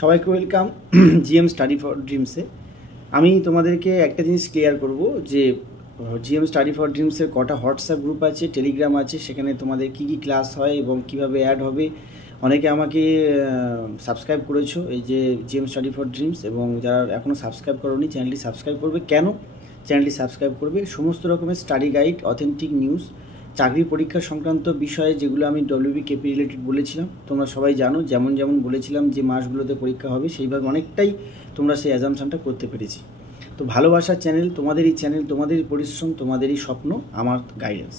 সবাইকে welcome GM study for ড্রিমসে। আমি তোমাদেরকে একটা জিনিস ক্লিয়ার করব যে জিএম স্টাডি ফর ড্রিমসের কটা হোয়াটসঅ্যাপ গ্রুপ আছে, টেলিগ্রাম আছে, সেখানে তোমাদের কী কী ক্লাস হয় এবং কিভাবে অ্যাড হবে। অনেকে আমাকে সাবস্ক্রাইব করেছো এই যে জিএম স্টাডি ফর ড্রিমস, এবং যারা এখনও সাবস্ক্রাইব করোনি চ্যানেলটি সাবস্ক্রাইব করবে। কেন চ্যানেলটি সাবস্ক্রাইব করবে? সমস্ত রকমের স্টাডি গাইড, অথেন্টিক নিউজ, চাকরি পরীক্ষা সংক্রান্ত বিষয়ে যেগুলো আমি WBKP রিলেটেড বলেছিলাম, তোমরা সবাই জানো। যেমন যেমন বলেছিলাম যে মাসগুলোতে পরীক্ষা হবে, সেইভাবে অনেকটাই তোমরা সেই অ্যাজামশনটা করতে পেরেছি। তো ভালোবাসার চ্যানেল, তোমাদেরই চ্যানেল, তোমাদেরই পরিশ্রম, তোমাদেরই স্বপ্ন, আমার গাইডেন্স।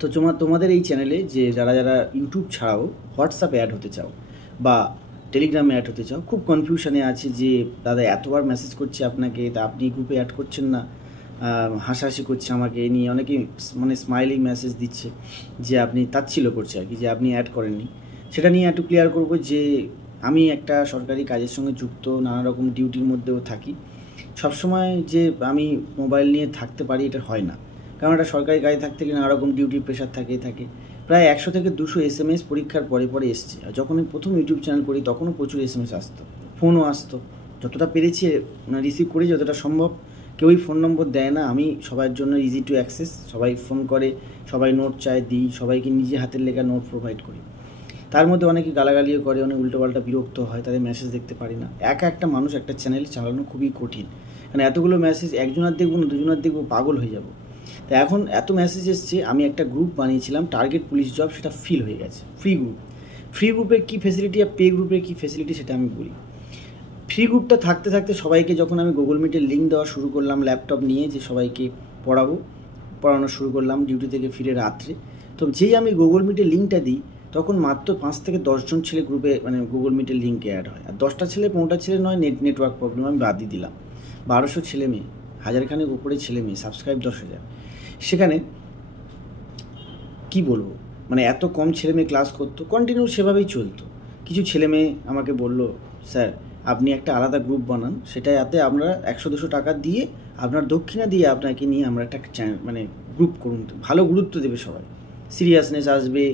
তো তোমাদের এই চ্যানেলে যে যারা যারা ইউটিউব ছাড়াও হোয়াটসঅ্যাপে অ্যাড হতে চাও বা টেলিগ্রামে অ্যাড হতে চাও, খুব কনফিউশনে আছে যে দাদা এতবার মেসেজ করছে আপনাকে, তা আপনি গ্রুপে অ্যাড করছেন না, হাসাহাসি করছে আমাকে নিয়ে, অনেকে মানে স্মাইলিং মেসেজ দিচ্ছে যে আপনি তাচ্ছিল্য করছে আর কি, যে আপনি অ্যাড করেননি। সেটা নিয়ে একটু ক্লিয়ার করব যে আমি একটা সরকারি কাজের সঙ্গে যুক্ত, নানা রকম ডিউটির মধ্যেও থাকি। সবসময় যে আমি মোবাইল নিয়ে থাকতে পারি এটা হয় না, কারণ একটা সরকারি কাজে থাকতে গেলে নানা রকম ডিউটির প্রেশার থাকে। প্রায় 100 থেকে 200 SMS পরীক্ষার পরে পরে এসছে। আর যখন আমি প্রথম ইউটিউব চ্যানেল করি তখনও প্রচুর SMS আসতো, ফোনও আসতো। যতটা পেরেছি রিসিভ করি যতটা সম্ভব। কেউই ফোন নম্বর দেয় না, আমি সবার জন্য ইজি টু অ্যাক্সেস। সবাই ফোন করে, সবাই নোট চায়, দিই। সবাইকে নিজে হাতের লেখা নোট প্রোভাইড করি। তার মধ্যে অনেকে গালাগালিও করে, অনেক উল্টোপাল্টা বিরক্ত হয়, তাদের মেসেজ দেখতে পারি না। একটা মানুষ একটা চ্যানেল চালানো খুবই কঠিন, কারণ এতগুলো মেসেজ একজনের দেখবো না, দুজনের দেখবো, পাগল হয়ে যাব। তো এখন এত মেসেজ এসছে, আমি একটা গ্রুপ বানিয়েছিলাম টার্গেট পুলিশ জব, সেটা ফিল হয়ে গেছে। ফ্রি গ্রুপের কী ফেসিলিটি আর পে গ্রুপের কী ফেসিলিটি সেটা আমি বলি। ফ্রি গ্রুপটা থাকতে থাকতে সবাইকে যখন আমি গুগল মিটের লিঙ্ক দেওয়া শুরু করলাম ল্যাপটপ নিয়ে, যে সবাইকে পড়ানো শুরু করলাম ডিউটি থেকে ফিরে রাত্রে, তো যেই আমি গুগল মিটের লিঙ্কটা দিই তখন মাত্র 5 থেকে 10 জন ছেলে গ্রুপে মানে গুগল মিটের লিঙ্কে অ্যাড হয়। আর 10টা ছেলে 15টা ছেলে নয়, নেটওয়ার্ক প্রবলেম আমি বাদ দিয়ে দিলাম। 1200 ছেলে মেয়ে, 1000 খানেক উপরে ছেলে মেয়ে, সাবস্ক্রাইব 10,000। সেখানে কি বলবো, মানে এত কম ছেলে মেয়ে ক্লাস করতো, কন্টিনিউ সেভাবেই চলতো। কিছু ছেলে মেয়ে আমাকে বলল, স্যার আপনি একটা আলাদা গ্রুপ বানান, সেটাতে আপনারা 100-200 টাকা দিয়ে, আপনার দক্ষিণা দিয়ে আপনাকে নিয়ে আমরা একটা মানে গ্রুপ করুন, ভালো গুরুত্ব দেবে সবাই, সিরিয়াসনেস আসবে,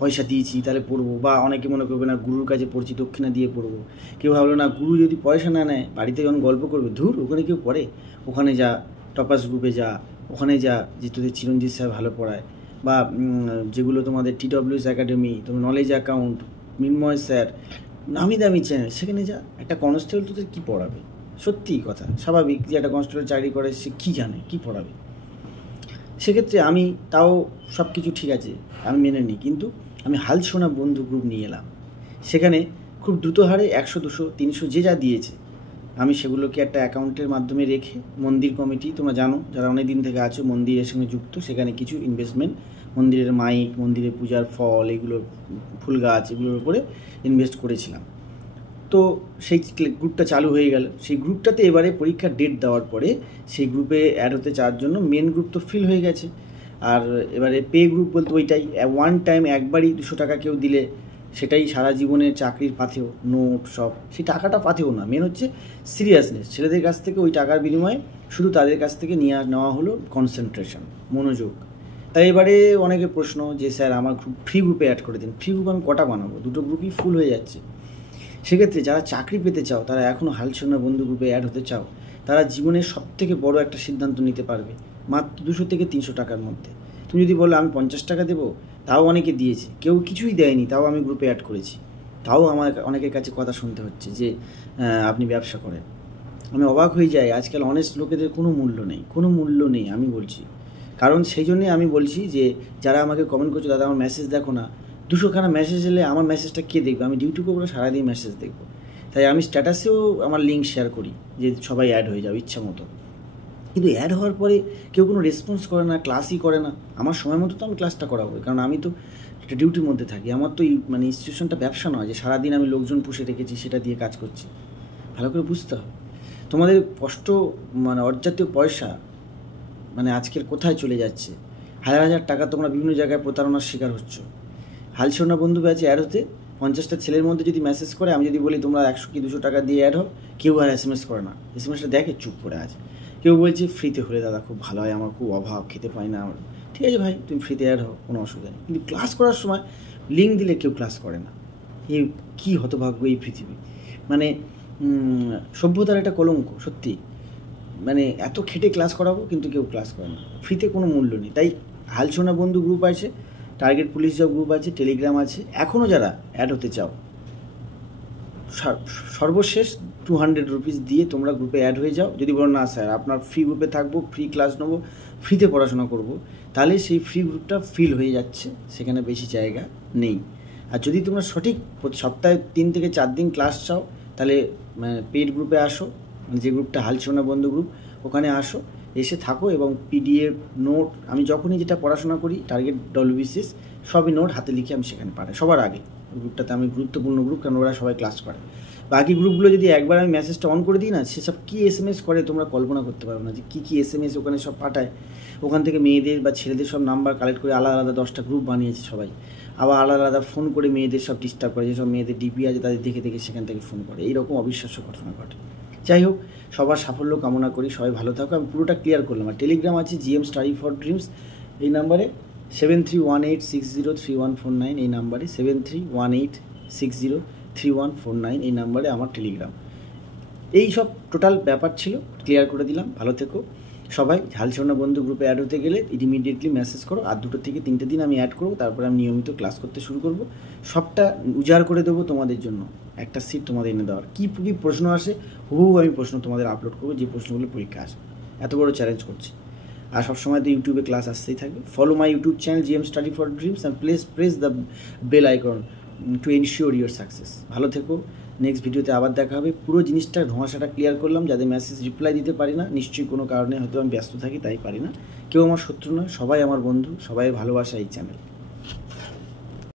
পয়সা দিয়েছি তাহলে পড়বো। বা অনেকে মনে করবে না গুরুর কাছে পড়ছি দক্ষিণা দিয়ে পড়বো। কেউ ভাবলো না গুরু যদি পয়সা না নেয়, বাড়িতে যখন গল্প করবে, ধুর ওখানে কেউ পড়ে, ওখানে যা, টপাস গ্রুপে যা, ওখানে যা, যে তোদের চিরঞ্জিত স্যার ভালো পড়ায়। বা যেগুলো তোমাদের TWS একাডেমি, তোমার নলেজ অ্যাকাউন্ট, মৃন্ময় স্যার, নামি দামি চ্যানেল, সেখানে যা। একটা কনস্টেবল তোদের কী পড়াবে? সত্যি কথা, স্বাভাবিক যে একটা কনস্টেবল চাকরি করে, সে কী জানে, কী পড়াবে? সেক্ষেত্রে আমি তাও সব কিছু ঠিক আছে, আমি মেনে নিই, কিন্তু আমি হাল শোনা বন্ধু গ্রুপ নিয়ে এলাম। সেখানে খুব দ্রুত হারে 100, 200, 300 যে যা দিয়েছে, আমি সেগুলোকে একটা অ্যাকাউন্টের মাধ্যমে রেখে, মন্দির কমিটি, তোমরা জানো যারা অনেক দিন থেকে আছো মন্দিরের সঙ্গে যুক্ত, সেখানে কিছু ইনভেস্টমেন্ট, মন্দিরের মাইক, মন্দিরের পূজার ফল, এগুলো ফুল গাছ, এগুলোর উপরে ইনভেস্ট করেছিলাম। তো সেই গ্রুপটা চালু হয়ে গেল। সেই গ্রুপটাতে এবারে পরীক্ষার ডেট দেওয়ার পরে সেই গ্রুপে অ্যাড হতে চাওয়ার জন্য মেন গ্রুপ তো ফিল হয়ে গেছে। আর এবারে পে গ্রুপ বলতে ওইটাই, ওয়ান টাইম একবারই 200 টাকা কেউ দিলে সেটাই সারা জীবনের চাকরির পাথেও, নোট সব, সেই টাকাটা পাথেও না, মেন হচ্ছে সিরিয়াসনেস। ছেলেদের কাছ থেকে ওই টাকার বিনিময়ে শুধু তাদের কাছ থেকে নেওয়া হলো কনসেন্ট্রেশন, মনোযোগ। তাই এবারে অনেকে প্রশ্ন যে স্যার আমার ফ্রি গ্রুপে অ্যাড করে দিন। ফ্রি গ্রুপ আমি কটা বানাবো? 2টো গ্রুপই ফুল হয়ে যাচ্ছে। সেক্ষেত্রে যারা চাকরি পেতে চাও, তারা এখনও হালসোনা বন্ধু গ্রুপে অ্যাড হতে চাও, তারা জীবনের সবথেকে বড় একটা সিদ্ধান্ত নিতে পারবে মাত্র 200 থেকে 300 টাকার মধ্যে। তুমি যদি বলো আমি 50 টাকা দেবো, তাও অনেকে দিয়েছে, কেউ কিছুই দেয়নি, তাও আমি গ্রুপে অ্যাড করেছি। তাও আমার অনেকের কাছে কথা শুনতে হচ্ছে যে আপনি ব্যবসা করেন। আমি অবাক হয়ে যাই, আজকাল অনেস্ট লোকেদের কোনো মূল্য নেই, আমি বলছি। কারণ সেই জন্যে আমি বলছি যে যারা আমাকে কমেন্ট করছো, দাদা আমার মেসেজ দেখো না, 200খানা মেসেজ এলে আমার মেসেজটা কে দেখবে? আমি ডিউটি করবো, সারাদিন মেসেজ দেখবো। তাই আমি স্ট্যাটাসেও আমার লিঙ্ক শেয়ার করি যে সবাই অ্যাড হয়ে যাও ইচ্ছা মতো। কিন্তু অ্যাড হওয়ার পরে কেউ কোনো রেসপন্স করে না, ক্লাসই করে না। আমার সময় মতো তো আমি ক্লাসটা করাবো, কারণ আমি তো একটা ডিউটির মধ্যে থাকি। আমার তো মানে ইনস্টিটিউশনটা ব্যবসা নয় যে সারাদিন আমি লোকজন পুষে রেখেছি সেটা দিয়ে কাজ করছি। ভালো করে বুঝতে হবে তোমাদের কষ্ট, মানে অর্জাতীয় পয়সা মানে আজকের কোথায় চলে যাচ্ছে। হাজার টাকা তোমরা বিভিন্ন জায়গায় প্রতারণার শিকার হচ্ছ। হালসোনা বন্ধু ব্যাচে অ্যাড হতে 50টা ছেলের মধ্যে যদি মেসেজ করে, আমি যদি বলি তোমরা 100 কি 200 টাকা দিয়ে অ্যাড হও, কেউ আর SMS করে না। SMSটা দেখে চুপ করে আছে। কেউ বলছে ফ্রিতে হলে দাদা খুব ভালো হয়, আমার খুব অভাব, খেতে পাই না আমার। ঠিক আছে ভাই, তুমি ফ্রিতে অ্যাড হও, কোনো অসুবিধা নেই, কিন্তু ক্লাস করার সময় লিঙ্ক দিলে কেউ ক্লাস করে না। এ কী হতভাগ্য এই পৃথিবী, মানে সভ্যতার একটা কলঙ্ক সত্যি। মানে এত খেটে ক্লাস করাবো কিন্তু কেউ ক্লাস করে না, ফ্রিতে কোনো মূল্য নেই। তাই হালসোনা বন্ধু গ্রুপ আছে, টার্গেট পুলিশ জব গ্রুপ আছে, টেলিগ্রাম আছে। এখনও যারা অ্যাড হতে চাও, সর্বশেষ 200 রুপিস দিয়ে তোমরা গ্রুপে অ্যাড হয়ে যাও। যদি বলো না স্যার আপনার ফ্রি গ্রুপে থাকবো, ফ্রি ক্লাস নেবো, ফ্রিতে পড়াশোনা করব, তাহলে সেই ফ্রি গ্রুপটা ফিল হয়ে যাচ্ছে, সেখানে বেশি জায়গা নেই। আর যদি তোমরা সঠিক সপ্তাহে 3 থেকে 4 দিন ক্লাস চাও, তাহলে পেইড গ্রুপে আসো, যে গ্রুপটা হালসোনা বন্ধু গ্রুপ, ওখানে আসো, এসে থাকো এবং পিডিএফ নোট, আমি যখনই যেটা পড়াশোনা করি টার্গেট WBCS সবই নোট হাতে লিখে আমি সেখানে পাঠাই সবার আগে। গ্রুপটাতে আমি গুরুত্বপূর্ণ গ্রুপ, কারণ ওরা সবাই ক্লাস করে। বাকি গ্রুপগুলো যদি একবার আমি মেসেজটা অন করে দিই না, সেসব কী SMS করে তোমরা কল্পনা করতে পারো না, যে কী SMS ওখানে সব পাঠায়। ওখান থেকে মেয়েদের বা ছেলেদের সব নাম্বার কালেক্ট করে আলাদা আলাদা 10টা গ্রুপ বানিয়েছে সবাই, আবার আলাদা আলাদা ফোন করে মেয়েদের সব ডিস্টার্ব করে, যেসব মেয়েদের ডিপি আছে তাদের দেখে দেখে সেখান থেকে ফোন করে, এইরকম অবিশ্বাস্য ঘটনা ঘটে। যাই হোক, সবার সাফল্য কামনা করি, সবাই ভালো থাকো। আমি পুরোটা ক্লিয়ার করলাম। আর টেলিগ্রাম আছে GM স্টাডি ফর ড্রিমস, এই নাম্বারে 7318603149, এই নাম্বারে 7318603149, এই নাম্বারে আমার টেলিগ্রাম। এই সব টোটাল ব্যাপার ছিল, ক্লিয়ার করে দিলাম। ভালো থেকো সবাই। হালসোনা বন্ধু গ্রুপে অ্যাড হতে গেলে ইমিডিয়েটলি মেসেজ করো, আর 2 থেকে 3টে দিন আমি অ্যাড করবো, তারপরে আমি নিয়মিত ক্লাস করতে শুরু করব। সবটা উজাড় করে দেবো তোমাদের জন্য, একটা সিট তোমাদের এনে দেওয়ার। কী কী প্রশ্ন আসে হুবহু আমি প্রশ্ন তোমাদের আপলোড করবো, যে প্রশ্নগুলো পরীক্ষা আসবে। এত বড় চ্যালেঞ্জ করছি। আর সবসময় তো ইউটিউবে ক্লাস আসতেই থাকবে। Follow my YouTube channel GM study for dreams and press the bell icon to ensure your success. ভালো থেকো, নেক্সট ভিডিওতে আবার দেখা হবে। পুরো জিনিসটা ধোঁয়াশাটা ক্লিয়ার করলাম, যাদের মেসেজ রিপ্লাই দিতে পারি না, নিশ্চয়ই কোনো কারণে হয়তো আমি ব্যস্ত থাকি, তাই পারি না। কেউ আমার শত্রু নয়, সবাই আমার বন্ধু, সবাই ভালোবাসা এই চ্যানেল।